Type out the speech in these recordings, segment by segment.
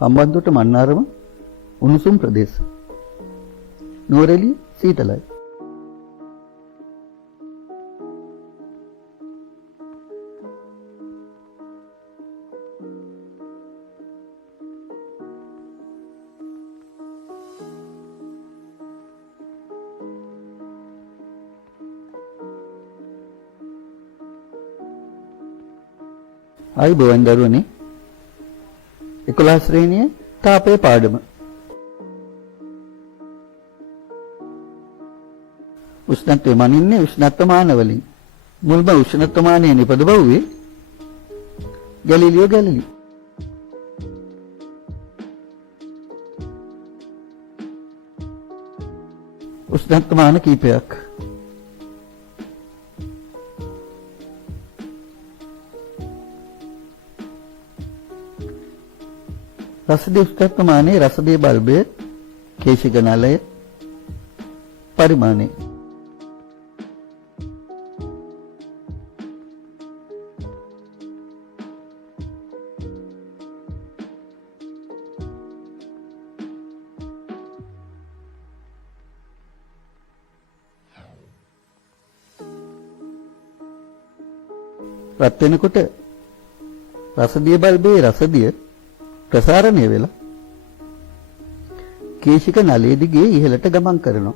හම්බන්තොට මන්නාරම උණුසුම් ප්‍රදේශ. නුවරඑළිය සීතලයි. අයිබෝවන් දරුවනේ 11 ශ්‍රේණියේ තාපයේ පාඩම. උෂ්ණත්වය මනින්නේ උෂ්ණත්වමාන වලින්. මුල්ම උෂ්ණත්වමානයේ නිපද බවුවේ ගැලීලියෝ ගැලලි. උෂ්ණත්වමාන කීපයක්. රසදිය උෂ්ණත්වමානයේ රසදිය බල්බය කේශික නලය පරිමාණය. රත් වෙනකොට රසදිය බල්බයේ රසදිය ප්‍රසාරණය වෙලා කේශික නලයේ දිගේ ඉහළට ගමන් කරනවා.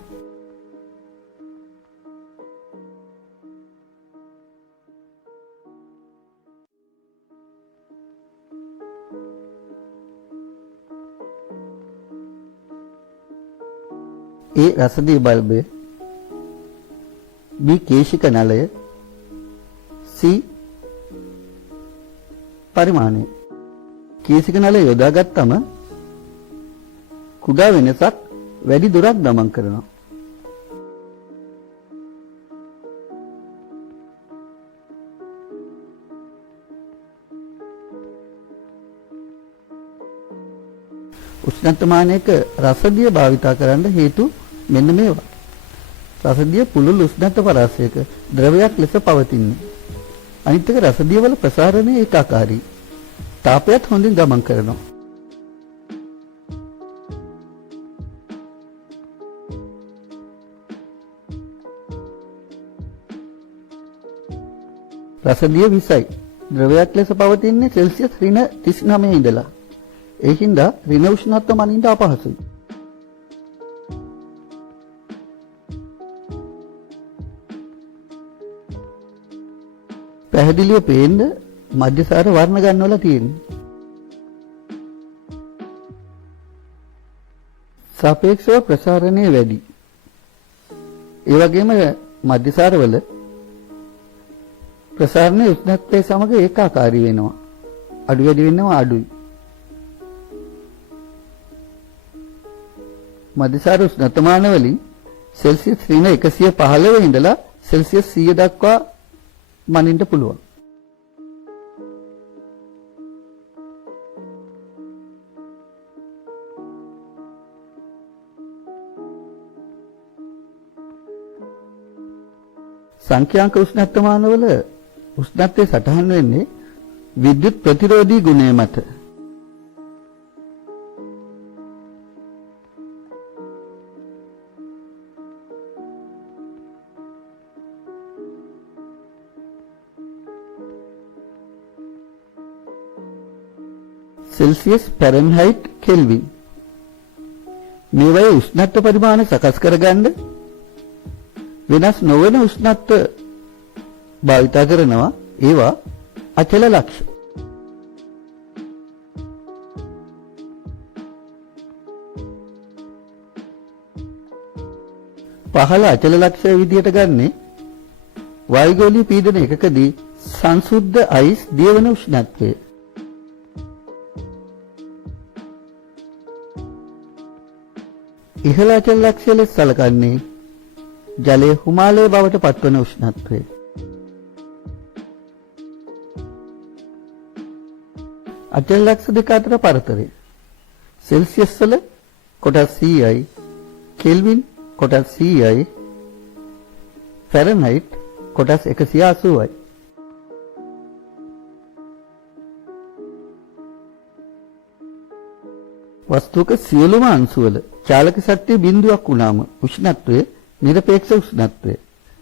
ඒ රසදිය බල්බය B කේශික නලය C පරිමාණය. කේශික නලය යොදාගත්තම කුඩා වෙනසක් වැඩි දුරක් ගමන් කරනවා. උෂ්ණත්වමානයක රසදිය භාවිතා කරන්න හේතු මෙන්න මේවා. රසදිය පුළුල් උෂ්ණත්ව පරාසයක ද්‍රවයක් ලෙස පවතින්නේ. අනිත් එක රසදිය වල ප්‍රසාරණය ඒකාකාරී. තාපයත් හොඳින් ගමන් කරනවා. රසදිය 20යි. ද්‍රවයක් ලෙස පවතින්නේ සෙල්සියස් ඍණ 39 ඉඳලා. ඒ හින්දා ඍණ උෂ්ණත්ව මනින්න අපහසුයි. පැහැදිලිව පේන්න මධ්‍යසාර වර්ණ ගන්නවලා තියෙන්නේ. සාපේක්ෂව ප්‍රසාරණය වැඩි. ඒ වගේම මධ්‍යසාරවල ප්‍රසාරණයේ උෂ්ණත්වය සමග ඒකාකාරී වෙනවා. අඩු වැඩි වෙනවා අඩුයි. මධ්‍යසාර උෂ්ණත්වමාන වලින් සෙල්සියස් ඍණ 115 ඉඳලා සෙල්සියස් 100 දක්වා මනින්න පුළුවන්. සංඛ්‍යාංක උෂ්ණත්වමානවල උෂ්ණත්වය සටහන් වෙන්නේ විද්‍යුත් ප්‍රතිරෝධී ගුණය මත. සෙල්සියස් ෆැරන්හයිට් කෙල්වින් මේවායේ උෂ්ණත්ව පරිමාණ සකස් කරගන්න වෙනස් නොවන උෂ්ණත්ව භාවිත කරනවා. ඒවා අචල ලක්ෂ. පහළ අචල ලක්ෂය විදියට ගන්නේ වායුගෝලීය පීඩන එකකදී සංසුද්ධ අයිස් දියවන උෂ්ණත්වය. ඉහළ අචල ලක්ෂය ලෙස සැලකන්නේ ජලයේ හිමාලය බවට පත්වන උෂ්ණත්වය. අචල ලක්ෂ දෙක අතර පරතරය සෙල්සියස් වල කොටස් 100යි, කෙල්වින් කොටස් 100යි, ෆැරන්හයිට් කොටස් 180යි. වස්තුවක සියලුම අංශු වල චාලක ශක්තිය බිඳුවක් වුණාම උෂ්ණත්වය නිරපේක්ෂ උෂ්ණත්වය.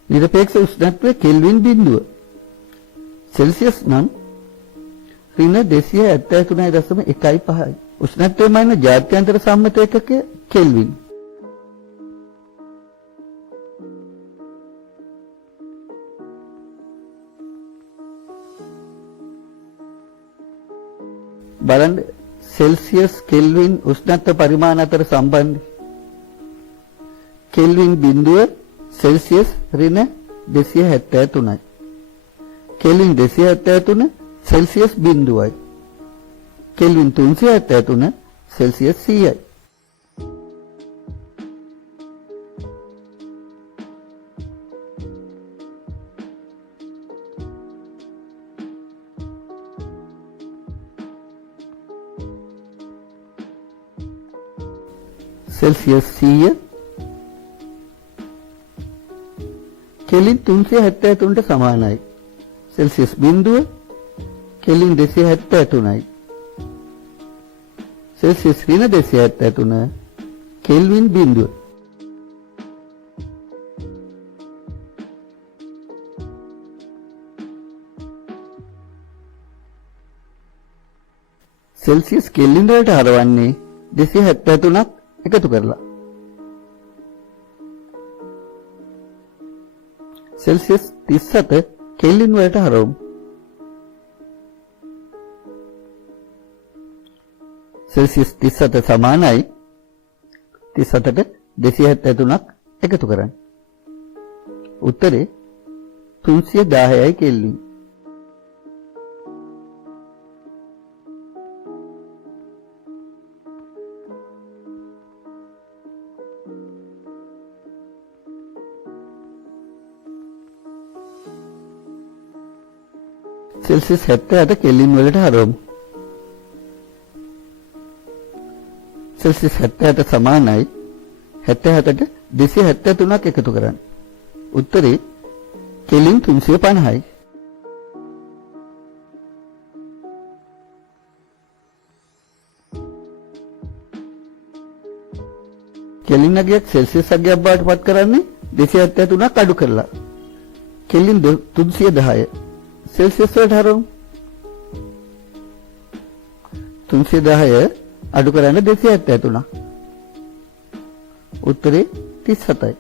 නිරපේක්ෂ උෂ්ණත්වය කෙල්වින් බිඳුව. සෙල්සියස් නම් ඍණ 273.15යි. උෂ්ණත්වය මාන ජාත්‍යන්තර සම්මත එකකය කෙල්වින්. බලන්න සෙල්සියස් කෙල්වින් උෂ්ණත්ව පරිමාණ අතර සම්බන්ධය. කෙල්වින් බිඳුව සෙල්සියස් ඍණ 273යි. කෙල්වින් 273 සෙල්සියස් බිඳුවයි. කෙල්වින් 373 සෙල්සියස් 100යි. සෙල්සියස් 100 කෙලින් 373ට සමානයි. සෙල්සියස් බිඳුව කෙලින් 273යි. සෙල්සියස් ඍණ 273 කෙල්වින් බිඳුව. සෙල්සියස් කෙල්වින් වලට හරවන්නේ 273ක් එකතු කරලා. සෙල්සියස් 37 කෙල්වින් වලට හරවමු. සෙල්සියස් 37 සමානයි 37ට 273ක් එකතු කරන්න. උත්තරේ 310යි කෙල්වින්. සෙල්සියස් 70ට කෙල්වින් වලට හරවමු. සෙල්සියස් 70ට සමානයි 77ට 273ක් එකතු කරන්න. උත්තරේ කෙලින් 350යි. කෙලින් අගයක් සෙල්සියස් අගයක් බවට පත් කරන්නේ 273ක් අඩු කරලා. කෙලින් 310 සෙල්සියස් වලට හරවමු. 310 අඩු කරන්න 273. උත්තරේ 37යි.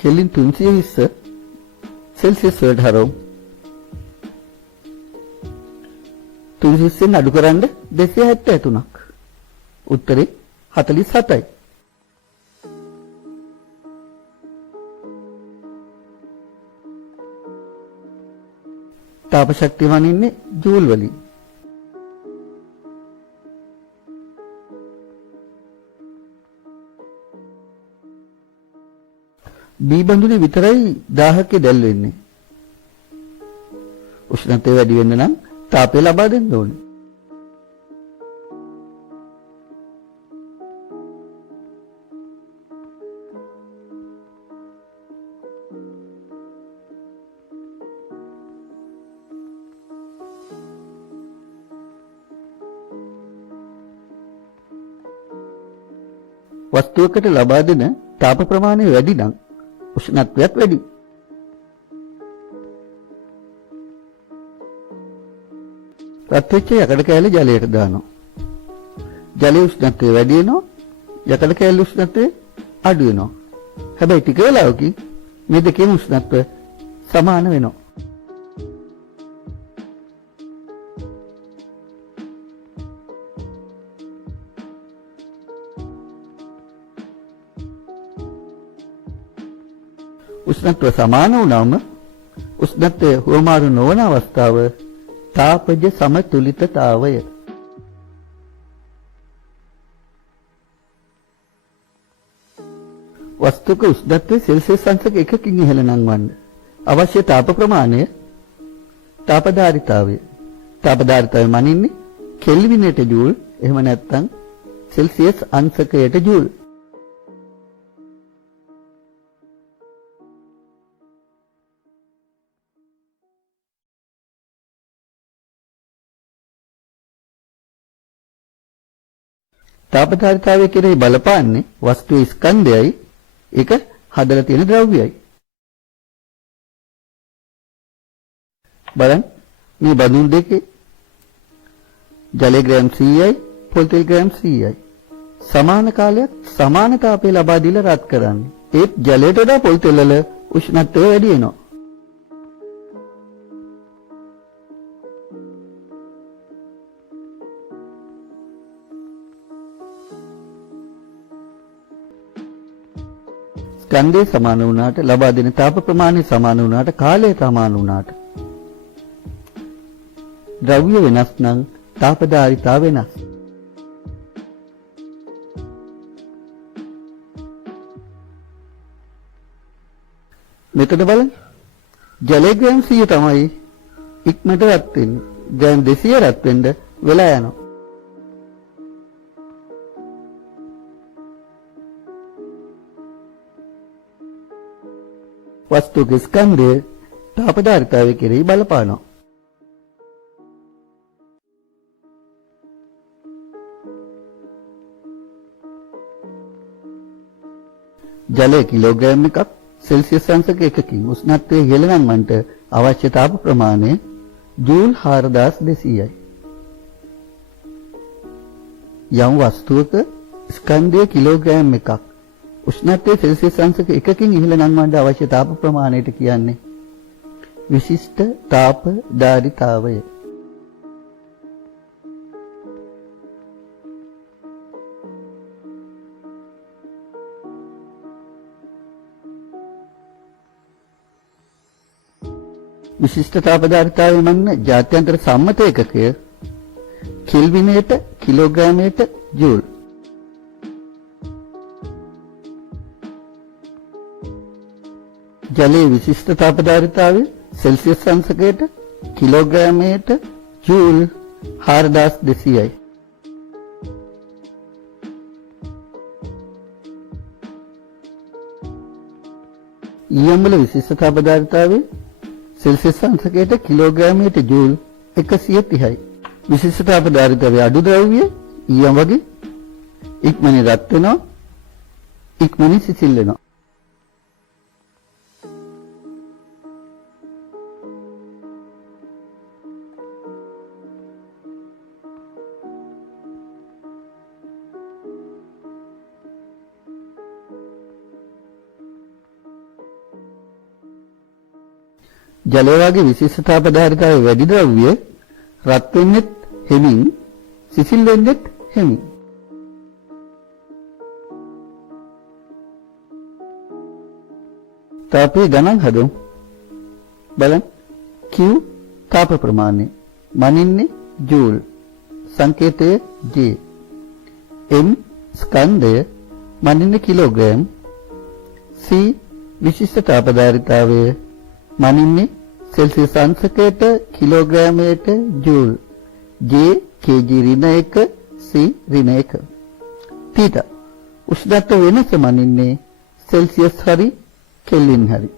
කෙලින් 320 සෙල්සියස් වලට හරවමු. 320න් අඩු කරන්න 273ක්. උත්තරේ 47යි. තාප ශක්තිය වනින්නේ ජූල් වලින්. බී බඳුනේ විතරයි 1000ක දැල් වෙන්නේ. උෂ්ණත්වය වැඩි වෙන්න නම් තාපය ලබා දෙන්න ඕනේ. වස්තුවකට ලබා දෙන තාප ප්‍රමාණය වැඩි නම් උෂ්ණත්වයත් වැඩි. රත් වෙච්ච යකඩ කෑල්ල ජලයට දානවා. ජලයේ උෂ්ණත්වය වැඩි වෙනවා, යකඩ කෑල්ල උෂ්ණත්වය අඩු වෙනවා. හැබැයි ටික වෙලාවකින් මේ දෙකේම උෂ්ණත්වය සමාන වෙනවා. උෂ්ණත්වය සමාන වුණාම උෂ්ණත්වය හුවමාරු නොවන අවස්ථාව තාපජ සමතුලිතතාවය. වස්තුක උෂ්ණත්වය සෙල්සියස් අංශක 1කින් ඉහළ නංවන්න අවශ්‍ය තාප ප්‍රමාණය තාපධාරිතාවය. තාපධාරිතාවය මනින්නේ කෙල්විනට ජූල්, එහෙම නැත්නම් සෙල්සියස් අංශකයට ජූල්. තාපධාරිතාවය කෙරෙහි බලපාන්නේ වස්තුවේ ස්කන්ධයයි ඒක හදලා තියෙන ද්‍රව්‍යයයි. බලන්න මේ බඳුන් දෙකේ ජලය ග්‍රෑම් 100යි පොල් තෙල් ග්‍රෑම් 100යි. සමාන කාලයක් සමාන තාපය ලබා දීලා රත් කරන්නේ. ඒත් ජලයට වඩා පොල් තෙල් වල උෂ්ණත්වය වැඩි වෙනවා. ස්කන්ධය සමාන වුණාට ලබා දෙන තාප ප්‍රමාණය සමාන වුණාට කාලය සමාන වුණාට ද්‍රව්‍ය වෙනස් නම් තාපධාරිතාව වෙනස්. මෙතන බලන්න ජලය ග්‍රෑම් 100 තමයි ඉක්මනට රත් වෙන්නේ. ග්‍රෑම් 200 රත් වෙන්න වෙලා යනවා. වස්තුවේ ස්කන්ධය තාපධාරිතාවය කෙරෙහි බලපානවා. ජලය කිලෝග්‍රෑම් එකක් සෙල්සියස් අංශක එකකින් උෂ්ණත්වය ඉහළ නංවන්නට අවශ්‍ය තාප ප්‍රමාණය ජූල් 4200යි. යම් වස්තුවක ස්කන්ධය කිලෝග්‍රෑම් එකක් උෂ්ණත්වය සෙල්සියස් අංශක එකකින් ඉහළ නංවන්නට අවශ්‍ය තාප ප්‍රමාණයට කියන්නේ විශිෂ්ට තාප ධාරිතාවය. විශිෂ්ට තාපධාරිතාවය මන්න ජාත්‍යන්තර සම්මත එකකය කෙල්විනයට කිලෝග්‍රෑමයට ජූල්. ජලයේ විශිෂ්ට තාපධාරිතාවය සෙල්සියස් අංශකයට කිලෝග්‍රෑමයට ජූල් 4200යි. ඊයම් වල විශිෂ්ට තාපධාරිතාවය සෙල්සියස් අංශකයට කිලෝග්‍රෑමයට ජූල් 130යි. විශිෂ්ට තාපධාරිතාවය අඩු ද්‍රව්‍ය ඊයම් වගේ ඉක්මනින් රත් වෙනවා, ඉක්මනින් සිසිල් වෙනවා. ජලය වගේ විශිෂ්ට තාපධාරිතාවය වැඩි ද්‍රව්‍ය රත් වෙන්නෙත් හෙමින් සිසිල් වෙන්නෙත් හෙමින්. තාපයේ ගණන් හදමු. බලන්න Q තාප ප්‍රමාණය මනින්නේ ජූල් සංකේතය J. M ස්කන්ධය මනින්නේ කිලෝග්‍රෑම්. C විශිෂ්ට තාපධාරිතාවය මනින්නේ සෙල්සියස් අංශකයට කිලෝග්‍රෑමයට ජූල්. J kg ඍණ 1 C ඍණ 1. තීටා උෂ්ණත්ව වෙනස මනින්නේ සෙල්සියස් හරි කෙල්වින් හරි.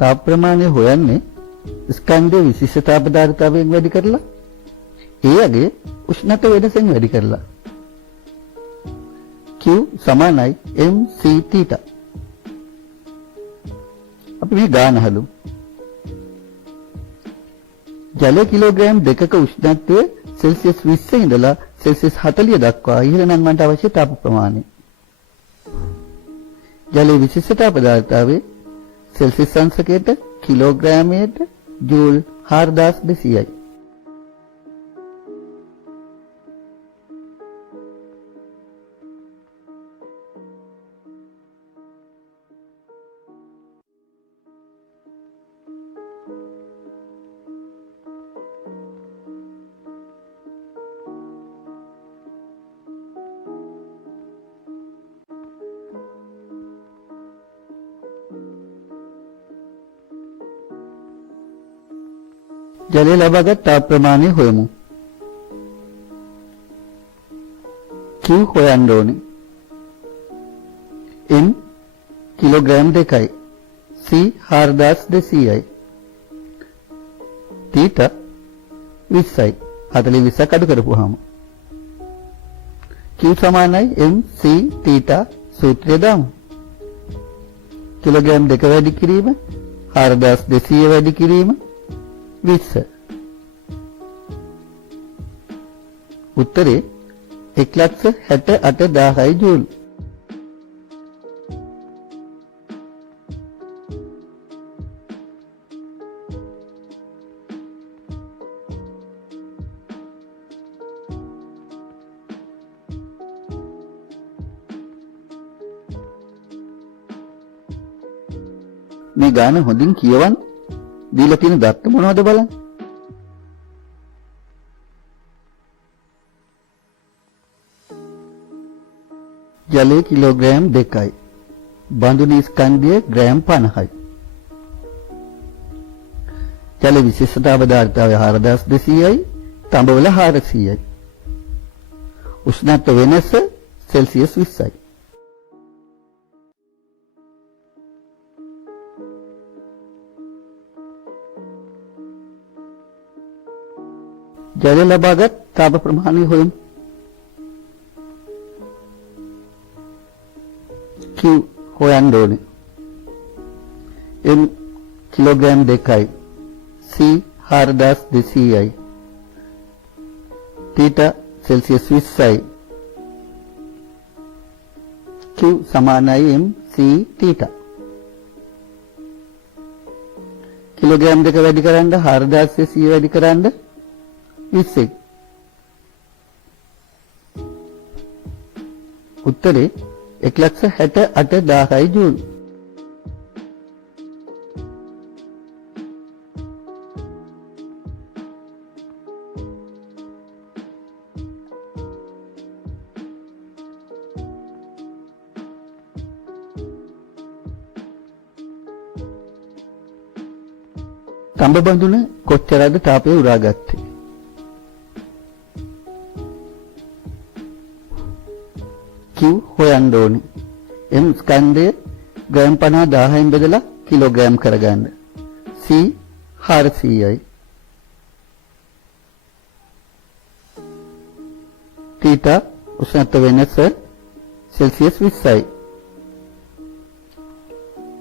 තාප ප්‍රමාණය හොයන්නේ ස්කන්ධයේ විශිෂ්ට තාපධාරිතාවයෙන් වැඩි කරලා ඒ යගේ උෂ්ණත්ව වෙනසෙන් වැඩි කරලා. Q සමානයි mc θ. අපි මේ ගාන හලු. ජල කිලෝග්‍රෑම් 2ක උෂ්ණත්වය සෙල්සියස් 20 ඉඳලා සෙල්සියස් 40 දක්වා ඉහළ නංවන්නට අවශ්‍ය තාප ප්‍රමාණය. ජලයේ විශිෂ්ට තාපධාරිතාවය සෙල්සියස් අංශකයට කිලෝග්‍රෑමයට ජූල් 4200යි. ජලය ලබාගත් තාප ප්‍රමාණය හොයමු. Q හොයන්න ඕනේ. M කිලෝග්‍රෑම් 2යි. C 4200යි. θ 20යි. 40 20ක් අඩු කරපුවාම Q සමානයි MC θ සූත්‍රය දාමු. කිලෝග්‍රෑම් 2 වැඩි කිරීම 4200 වැඩි කිරීම 20. උත්තරේ 1,68,000යි ජූල්. මේ ගාන හොඳින් කියවන්න. දීලා තියෙන දත්ත මොනවද බලන්න. ජලයේ කිලෝග්‍රෑම් 2යි. බඳුන ස්කන්ධය ග්‍රෑම් 50යි. ජල විශේෂතාව ධාරිතාවය 4200යි. තඹවල 400යි. උෂ්ණත්ව වෙනස සෙල්සියස් 20යි. ජල ලබාගත් තාප ප්‍රමාණය හොයමු. Q හොයන්න ඕනේ. M කිලෝග්‍රෑම් 2යි. C 4200යි. θ සෙල්සියස් 20යි. Q සමානයි M C θ. කිලෝග්‍රෑම් 2 වැඩි කරන්න 4200 වැඩි කරන්න 20. උත්තරේ 1,68,000යි ජූල්. තඹ බඳුන කොච්චරද තාපය උරාගත්තේ? Q හොයන්න ඕනේ. M ස්කන්ධය ග්‍රෑම් 50000න් බෙදලා කිලෝග්‍රෑම් කරගන්න. C 400යි. θ උෂ්ණත්ව වෙනස සෙල්සියස් 20යි.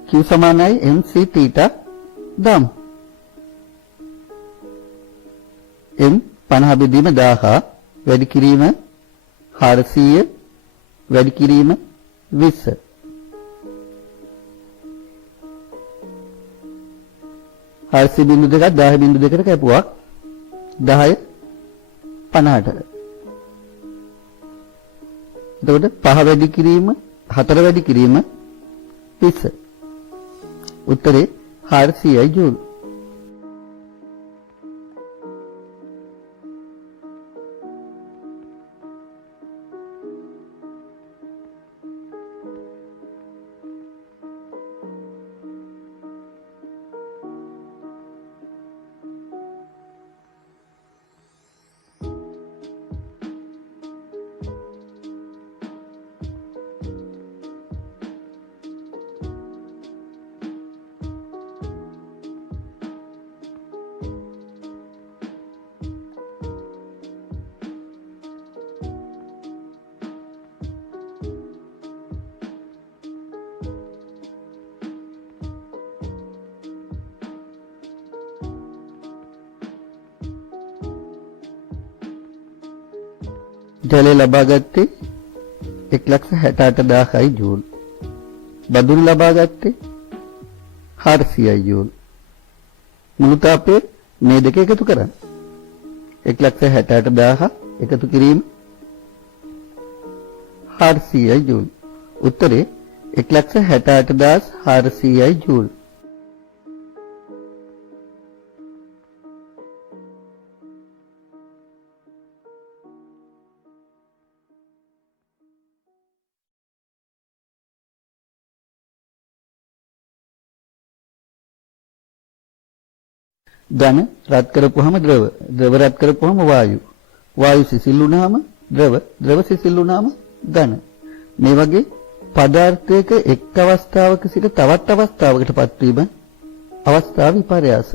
Q සමානයි MC θ දාමු. M 50 බෙදීම 1000 වැඩි කිරීම 400 වැඩි කිරීම 20. හාරසි බිංදු දෙකක් 10 බිංදු දෙකට කැපුවා 10 50ට. එතකොට 5 වැඩි කිරීම 4 වැඩි කිරීම 20. උත්තරේ 400යි ජූල්. ජලය ලබාගත්තේ 1,68,000යි ජූල්. බඳුන් ලබාගත්තේ 400යි ජූල්. මුළු තාපය මේ දෙක එකතු කරන්න. 1,68,000 එකතු කිරීම 400යි ජූල්. උත්තරේ 1,68,400යි ජූල්. ඝන රත් කරපුවාම ද්‍රව රත් කරපුවාම වායු සිසිල් වුණාම ද්‍රව සිසිල් වුණාම ඝන. මේ වගේ පදාර්ථයක එක් අවස්ථාවක සිට තවත් අවස්ථාවකටපත් වීම අවස්ථා විපර්යාස.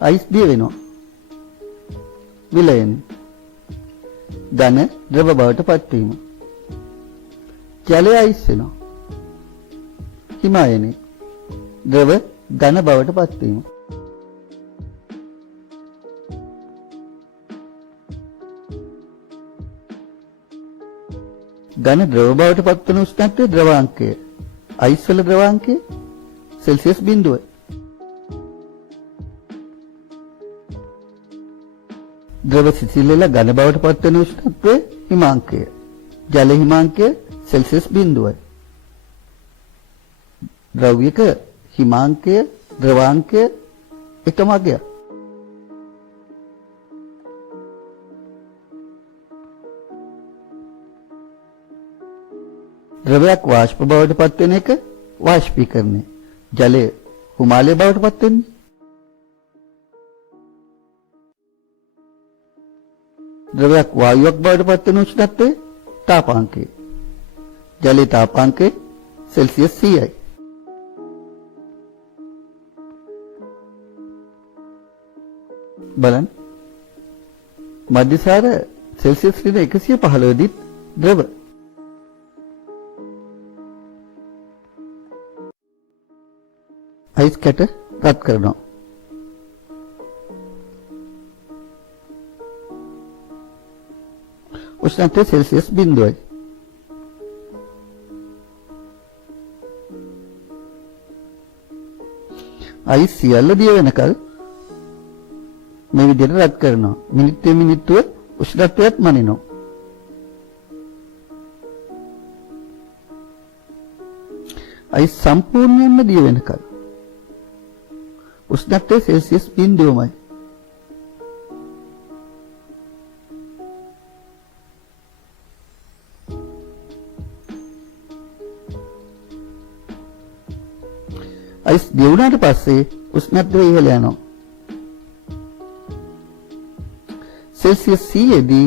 අයිස් දිය වෙනවා. විලයන. ඝන ද්‍රව බවට පත් වීම. ජලය අයිස් වෙනවා. හිමායනේ. ද්‍රව ඝන බවට පත් වීම. ඝන ද්‍රව බවට පත් වන උෂ්ණත්වයේ ද්‍රවාංකය. අයිස් වල ද්‍රවාංකය සෙල්සියස් 0. ද්‍රව සිසිල් වෙලා ඝන බවට පත් වෙන උෂ්ණත්වයේ හිමාංකය. ජල හිමාංකය සෙල්සියස් 0. ද්‍රව්‍යක හිමාංකය ද්‍රවාංකය එකම අගයක්. ද්‍රවයක් වාෂ්ප බවට පත් වෙන එක වාෂ්පීකරණය. ජලය හුමාලය බවට පත් වෙන්නේ. ද්‍රවයක් වායුවක් බවට පත් වෙන උෂ්ණත්වයේ තාපාංකය. ජලයේ තාපාංකය සෙල්සියස් 100යි. බලන්න. මධ්‍යසාර සෙල්සියස් 115 දී ද්‍රව. අයිස් කැට රත් කරනවා. උෂ්ණත්වය සෙල්සියස් 0යි. අයිස් සියල්ල දිය වෙනකල් මේ විදිහට රත් කරනවා. මිනිත්තුව උෂ්ණත්වයත් මනිනවා. අයිස් සම්පූර්ණයෙන්ම දිය වෙනකල් උෂ්ණත්වය සෙල්සියස් 0යි. අයිස් දිය වුණාට පස්සේ උෂ්ණත්වය ඉහළ යනවා. සෙල්සියස් 100 දී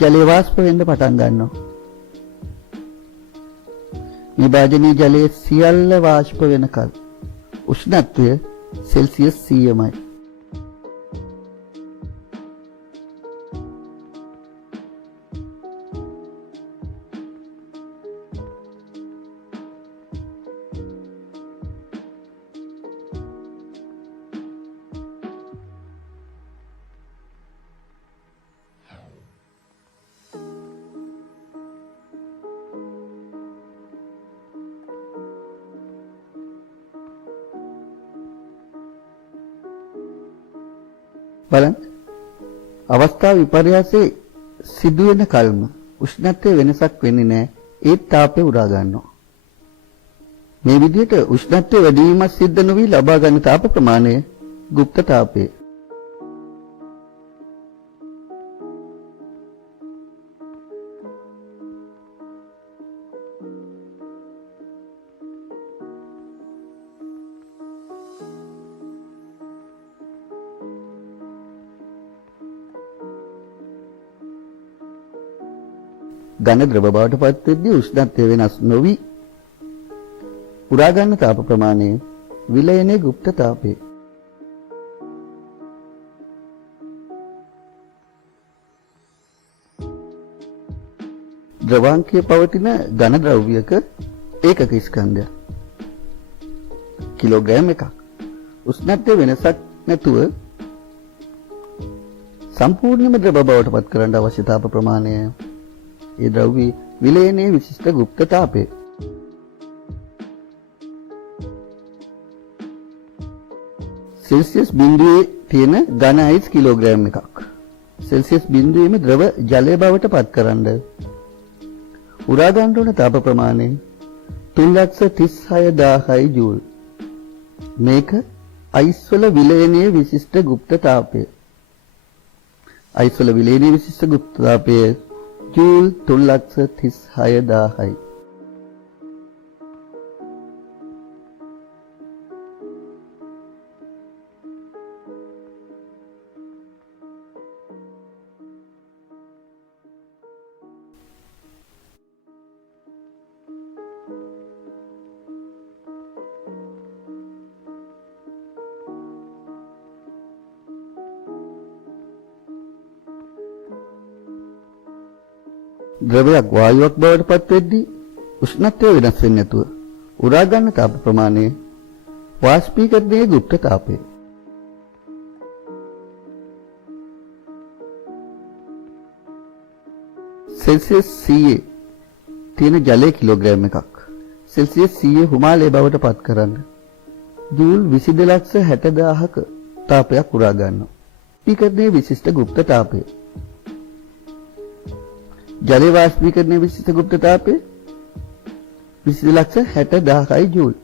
ජලය වාෂ්ප වෙන්න පටන් ගන්නවා. නිභාජනීය ජලයේ සියල්ල වාෂ්ප වෙනකල් උෂ්ණත්වය සෙල්සියස් 100යි. බලන්න අවස්ථා විපර්යාසයේ සිදුවෙන කල්ම උෂ්ණත්වයේ වෙනසක් වෙන්නේ නැහැ. ඒ තාපය උරා ගන්නවා. මේ විදිහට උෂ්ණත්වයේ වැඩි වීමක් සිද්ධ නොවි ලබා ගන්න තාප ප්‍රමාණය গুপ্ত තාපය. ඝන ද්‍රව බවට පත් වෙද්දී උෂ්ණත්වය වෙනස් නොවි උරා ගන්න තාප ප්‍රමාණය විලයනයේ গুপ্ত තාපය. ද්‍රවාංකයේ පවතින ඝන ද්‍රව්‍යක ඒකක ස්කන්ධය කිලෝග්‍රෑම් එකක්. උෂ්ණත්වයේ වෙනසක් නැතුව සම්පූර්ණයෙන්ම ද්‍රව බවට පත් කරන්න අවශ්‍ය තාප ප්‍රමාණය ඒ ද්‍රව්‍ය විලයනයේ විශිෂ්ට গুপ্ত තාපය. සෙල්සියස් 0 තියෙන ඝන අයිස් කිලෝග්‍රෑම් එකක්. සෙල්සියස් බිඳුවේම ද්‍රව ජලය බවට පත් කරන්න උරා ගන්න ඕන තාප ප්‍රමාණය 3,36,000යි ජූල්. මේක අයිස් වල විලයනයේ විශිෂ්ට গুপ্ত තාපය. අයිස් වල විලයනයේ විශිෂ්ට গুপ্ত තාපය ජූල් 3,36,000යි. ද්‍රවයක් වායුවක් බවට පත් වෙද්දී උෂ්ණත්වය වෙනස් වෙන්නේ නැතුව උරා ගන්න තාප ප්‍රමාණය වාෂ්පීකරණයේ গুপ্ত තාපය. සෙල්සියස් 100 තියෙන ජලය කිලෝග්‍රෑම් එකක් සෙල්සියස් 100 හිමාලය බවට පත් කරන්න ජූල් 22,60,000ක තාපයක් උරා ගන්නවා. වාෂ්පීකරණයේ විශිෂ්ට গুপ্ত තාපය. ජල වාෂ්පීකරණයේ විශිෂ්ට গুপ্ত තාපය 20,60,000යි ජූල්.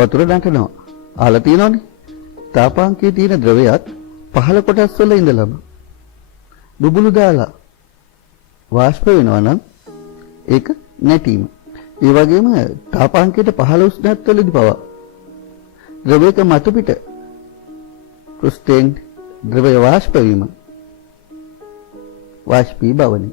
වතුර දන්ටනවා. අහලා තියෙනවනේ. තාපාංකයේ තියෙන ද්‍රවයත් පහළ කොටස් වල ඉඳලම බුබුලු දාලා වාෂ්ප වෙනවා නම් ඒක නැටීම. ඒ වගේම තාපාංකයට පහළ උෂ්ණත්වවලදී පවා ද්‍රවයක මතු පිට පෘෂ්ඨයෙන් ද්‍රවය වාෂ්ප වීම වාෂ්පීභවනය.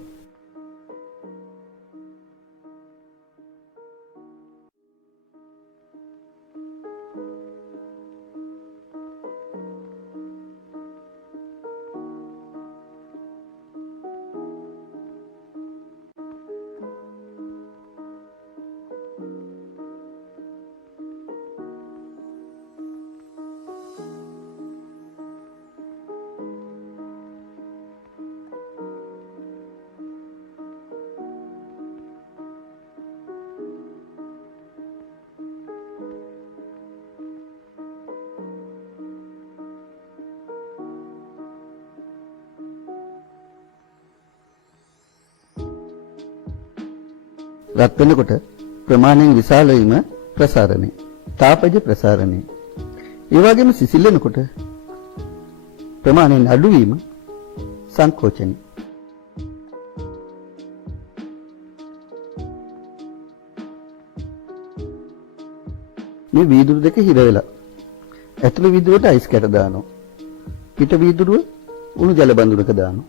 රත් වෙනකොට ප්‍රමාණයෙන් විශාල වීම ප්‍රසාරණය. තාපජ ප්‍රසාරණය. ඒ වගේම සිසිල් වෙනකොට ප්‍රමාණයෙන් අඩු වීම සංකෝචනය. මේ වීදුරු දෙක හිර වෙලා ඇතුළේ වීදුරුවට අයිස් කැට දානවා. පිට වීදුරුව උණු ජල බඳුනක දානවා.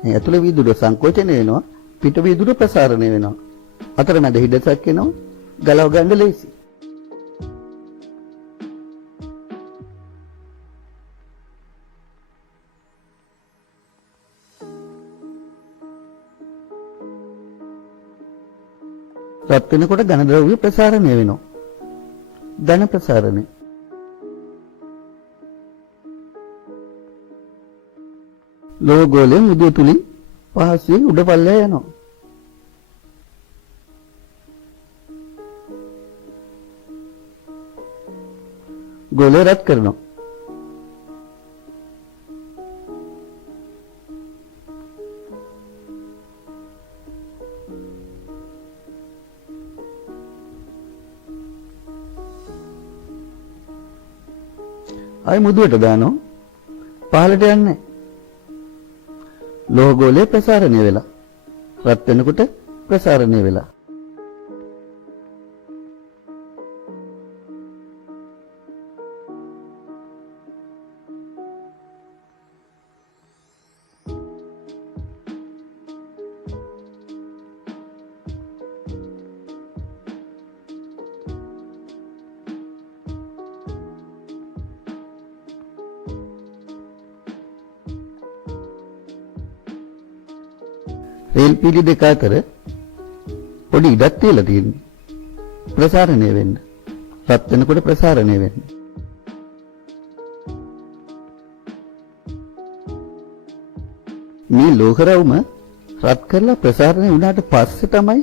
මේ ඇතුළේ වීදුරුව සංකෝචනය වෙනවා, පිට වීදුරුව ප්‍රසාරණය වෙනවා. අතරමැද හිඩසක් එනවා, ගලව ගන්න ලේසි. රත් වෙනකොට ඝන ද්‍රව්‍ය ප්‍රසාරණය වෙනවා. ධන ප්‍රසාරණය. ලෝහ ගෝලයේ මුදුව තුලින් පහසුවෙන් උඩ පල්ලෙහා යනවා. ගෝලය රත් කරනවා. ආයි මුදුවට දානවා. පහළට යන්නේ. ලෝහ ගෝලය ප්‍රසාරණය වෙලා. රත් වෙනකොට ප්‍රසාරණය වෙලා. රේල් පීලි දෙක අතර පොඩි ඉඩක් තියලා තියෙන්නේ. ප්‍රසාරණය වෙන්න. රත් වෙනකොට ප්‍රසාරණය වෙන්න. මේ ලෝහරවුම රත් කරලා ප්‍රසාරණය වුණාට පස්සේ තමයි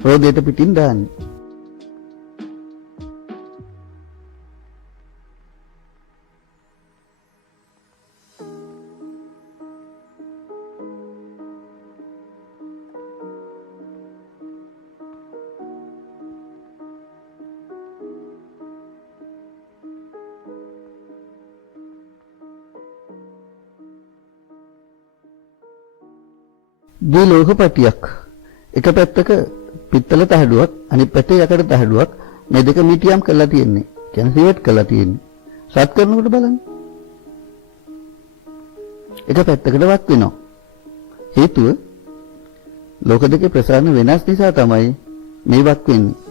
රෝදයට පිටින් දාන්නේ. දී ලෝහ පටියක් එක පැත්තක පිත්තල තහඩුවක් අනිත් පැත්තේ යකඩ තහඩුවක් මේ දෙක මීඩියම් කරලා තියෙන්නේ. කියන්නේ රිවෙට් කරලා තියෙන්නේ. රත් කරනකොට බලන්න. එක පැත්තකට වත් වෙනවා. හේතුව ලෝක දෙකේ ප්‍රසාරණ වෙනස් නිසා තමයි මේ වත් වෙන්නේ.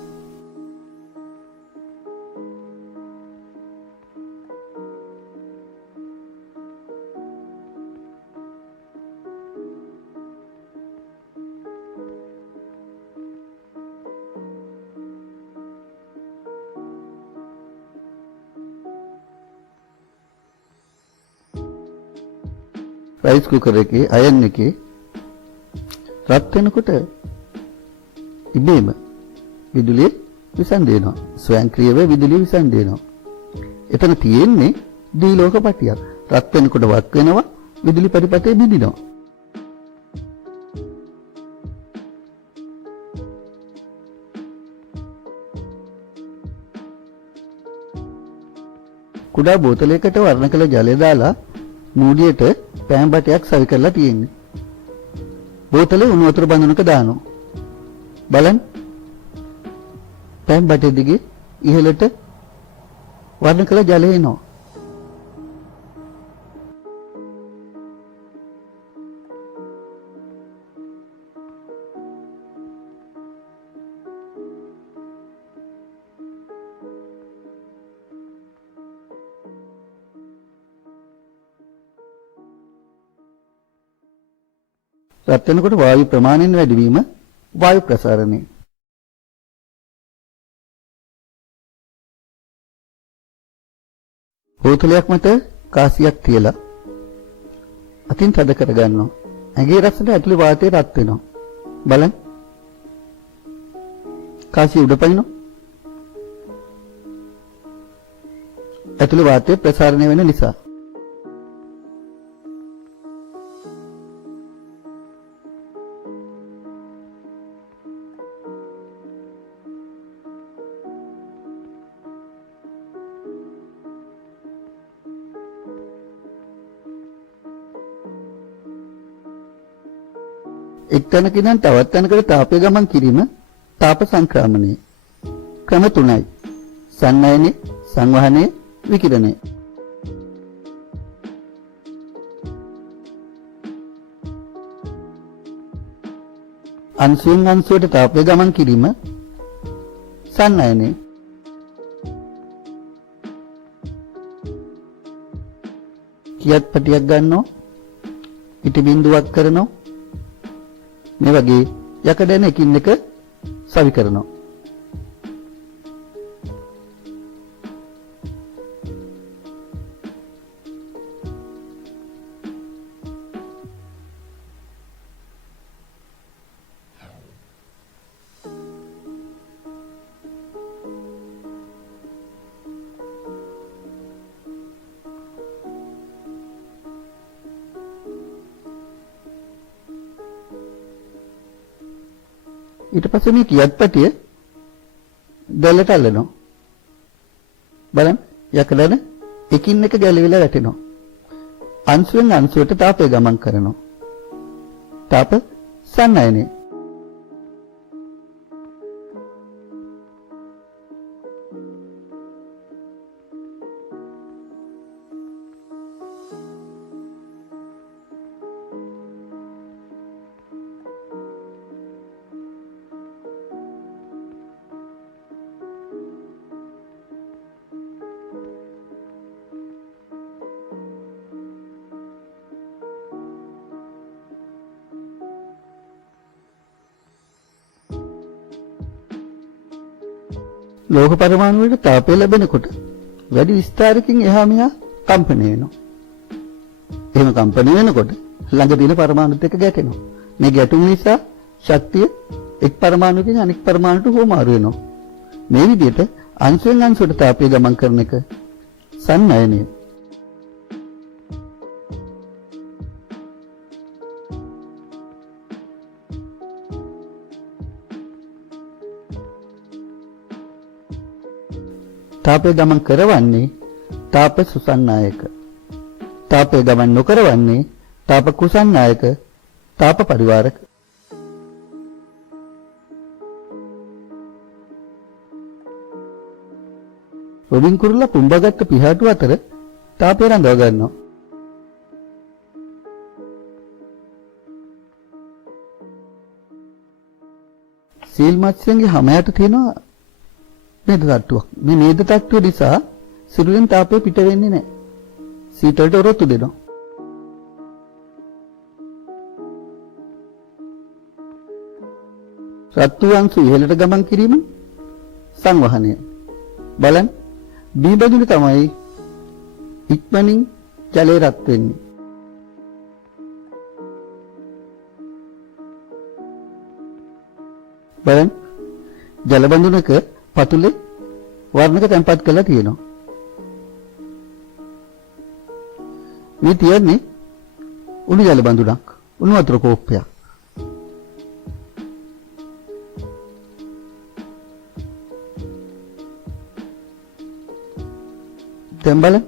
රයිස් කුකර් එකේ අයන් එකේ රත් වෙනකොට ඉබේම විදුලිය විසන්දේනවා. ස්වයංක්‍රීයව විදුලිය විසන්දේනවා. එතන තියෙන්නේ දීලෝක පටියක්. රත් වෙනකොට වත් වෙනවා විදුලි පරිපථය බිඳිනවා. කුඩා බෝතලයකට වර්ණ කළ ජලය දාලා මූඩියට පෑන් බටයක් සවි කරලා තියෙන්නේ. බෝතලේ උණු වතුර බඳුනක දානවා. බලන්න. පෑන් බටේ දිගේ ඉහළට වර්ණ කළ ජලය එනවා. රත් වෙනකොට වායු ප්‍රමාණයෙන් වැඩිවීම වායු ප්‍රසාරණය. බෝතලයක් මත කාසියක් තියලා අතින් තද කරගන්නවා. ඇඟේ රසට ඇතුලේ වාතය රත් වෙනවා. බලන්න. කාසිය උඩ පනිනවා. ඇතුලේ වාතය ප්‍රසාරණය වෙන නිසා. එක් තැනක ඉඳන් තවත් තැනකට තාපය ගමන් කිරීම තාප සංක්‍රමණය. ක්‍රම තුනයි. සන්නයනය, සංවහනය, විකිරණය. අංශයෙන් අංශයට තාපය ගමන් කිරීම සන්නයනය. කියත් පටියක් ගන්නවා. ඉටි බිඳුවක් කරනවා. මේ වගේ යකඩන එකින් එක සවි කරනවා. ඊට පස්සේ මේ කියත් පැටිය දැල්ලට අල්ලනවා. බලන්න යකඩන එකින් එක ගැලවිලා වැටෙනවා. අංශුවෙන් අංශුවට තාපය ගමන් කරනවා. තාප සන්නයනේ. ලෝහ පරමාණු වලට තාපය ලැබෙනකොට වැඩි විස්තරකින් එහා මෙහා කම්පණය වෙනවා. එහෙම කම්පණය වෙනකොට ළඟ තියෙන පරමාණුත් එක්ක ගැටෙනවා. මේ ගැටුම් නිසා ශක්තිය එක් පරමාණුකින් අනෙක් පරමාණුට හෝමාරු වෙනවා. මේ විදිහට අංශයෙන් අංශයට තාපය ගමන් කරන එක සන්නයනය. තාපය ගමන් කරවන්නේ තාප සුසන්නායක. තාපය ගමන් නොකරවන්නේ තාප කුසන්නායක තාප පරිවාරක. රොබින් කුරුල්ලා පුම්බගත්ත පිහාටු අතර තාපය රඳව ගන්නවා. සීල් මත්ස්‍යයන්ගේ හැම යට තියෙනවා නේද තට්ටුවක්. මේ නේද තට්ටුව නිසා සිරුරෙන් තාපය පිට වෙන්නේ නැහැ. සීතලට ඔරොත්තු දෙනවා. රත්තු අංශු ඉහළට ගමන් කිරීම සංවහනය. බලන්න බීබදුන තමයි ඉක්මනින් ජලය රත් වෙන්නේ. බලන්න ජල බඳුනක පතුලේ වර්ණක තැන්පත් කරලා තියෙනවා. මේ තියන්නේ උණු ජල බඳුනක්, උණු වතුර කෝප්පයක්. දැන් බලන්න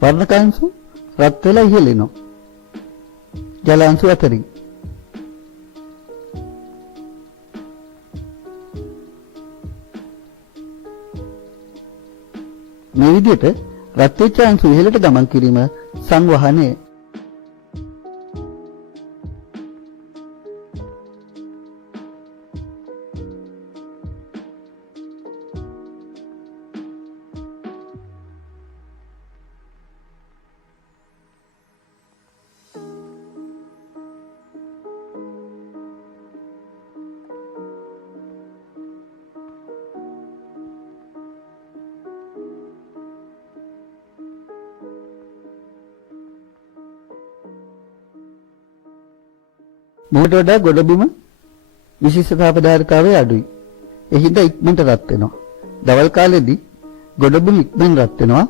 වර්ණකාංශු රත් වෙලා ඉහළ එනවා. ජල අංශු අතරින් මේ විදිහට රත් වෙච්ච අංශු ඉහළට ගමන් කිරීම සංවහනය. මොහොතට වඩා ගොඩබිම විශිෂ්ටතාවධාරිතාවය අඩුයි. ඒ හින්දා ඉක්මනට රත් වෙනවා. දවල් කාලෙදී ගොඩබිම ඉක්මන රත් වෙනවා.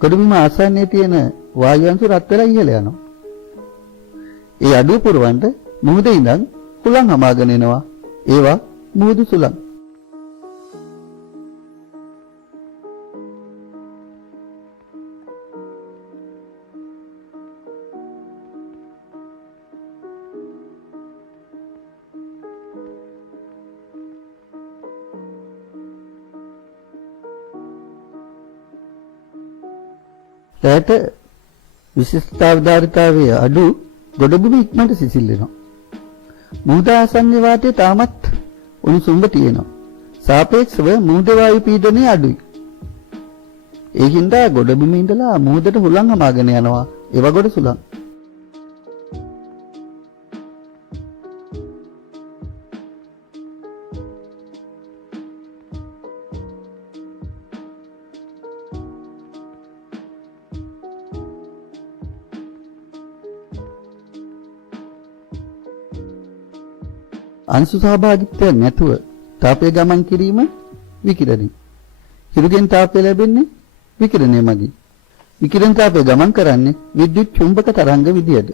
ගොඩබිම ආසන්නයේ තියෙන වායු අංශු රත් වෙලා ඉහළ යනවා. ඒ අඩුව පුරවන්න මුහුදේ ඉඳන් හුලං හමාගෙන එනවා. ඒවා මුහුදු සුලං. රැට විශිෂ්ටතාවධාරිතාවය අඩු ගොඩබිම ඉක්මනට සිසිල් වෙනවා. මුහුද ආසන්න වාතයේ තාමත් උණුසුම්ව තියෙනවා. සාපේක්ෂව මුහුද වායු පීඩනය අඩුයි. ඒ හින්දා ගොඩබිම ඉඳලා මුහුදට හුලං හමාගෙන යනවා. ඒව ගොඩ සුලං. අංශු සහභාගීත්වය නැතුව තාපය ගමන් කිරීම විකිරණය. හිරුගෙන් තාපය ලැබෙන්නේ විකිරණය මගින්. විකිරණ තාපය ගමන් කරන්නේ විද්‍යුත් චුම්බක තරංග විදියට.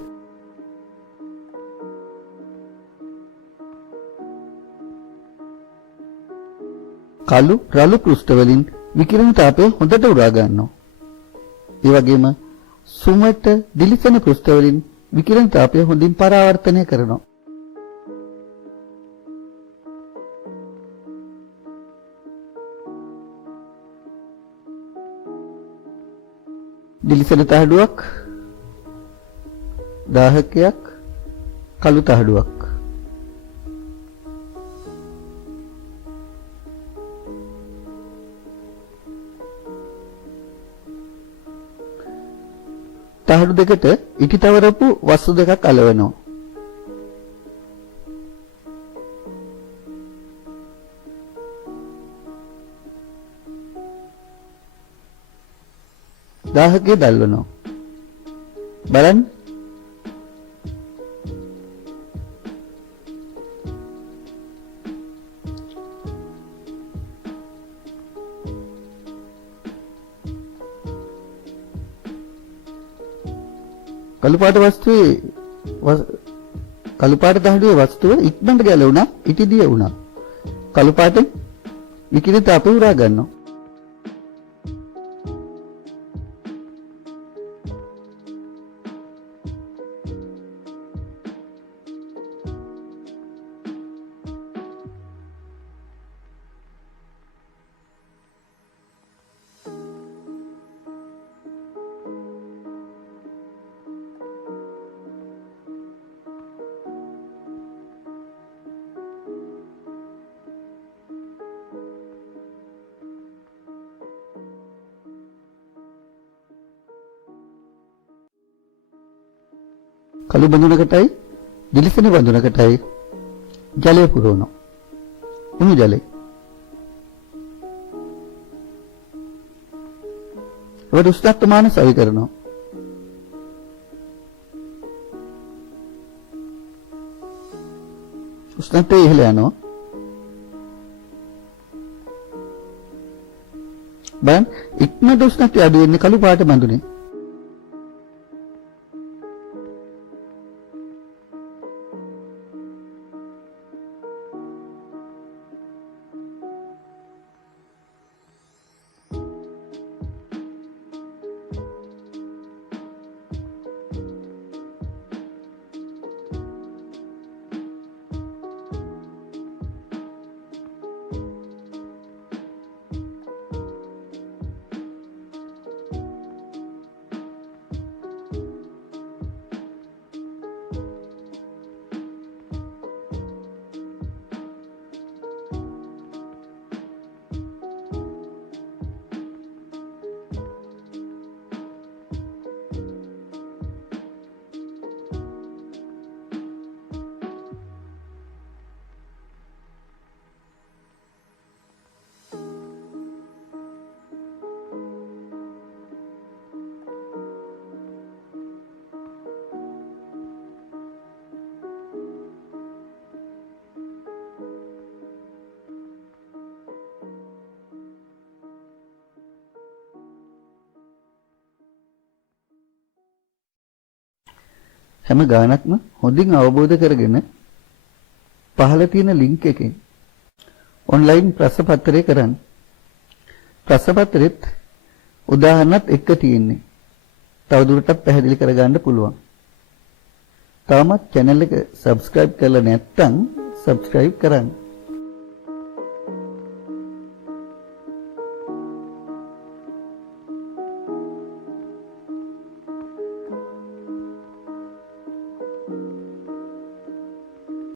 කළු රළු පෘෂ්ඨ වලින් විකිරණ තාපය හොඳට උරා ගන්නවා. ඒ වගේම සුමට දිලිසෙන පෘෂ්ඨ වලින් විකිරණ තාපය හොඳින් පරාවර්තනය කරනවා. දිලිසෙන තහඩුවක්, දාහකයක්, කළු තහඩුවක්. තහඩු දෙකට ඉටි තවරපු වස්තු දෙකක් අලවනවා. ගාහකයේ දැල්වනවා. බලන්න. කළු පාට දහඩුවේ වස්තුව ඉක්මනට ගැලවුණා, ඉටිදිය වුණා. කළු පාටෙන් විකිරි තාපය උරා ගන්නවා. කළු බඳුනකටයි දිලිසෙන බඳුනකටයි ජලය පුරවනවා. උණු ජලය. ඒවට උෂ්ණත්වමාන සවි කරනවා. උෂ්ණත්වය ඉහළ යනවා. බලන්න ඉක්මනට උෂ්ණත්වය අඩු වෙන්නේ කළු පාට බඳුනේ. හැම ගානක්ම හොඳින් අවබෝධ කරගෙන පහළ තියෙන ලින්ක් එකෙන් ඔන්ලයින් ප්‍රශ්න පත්‍රය කරන්න. ප්‍රශ්න පත්‍රෙත් උදාහරණත් එක්ක තියෙන්නේ. තවදුරටත් පැහැදිලි කරගන්න පුළුවන්. තාමත් channel එක subscribe කරලා නැත්නම් subscribe කරන්න.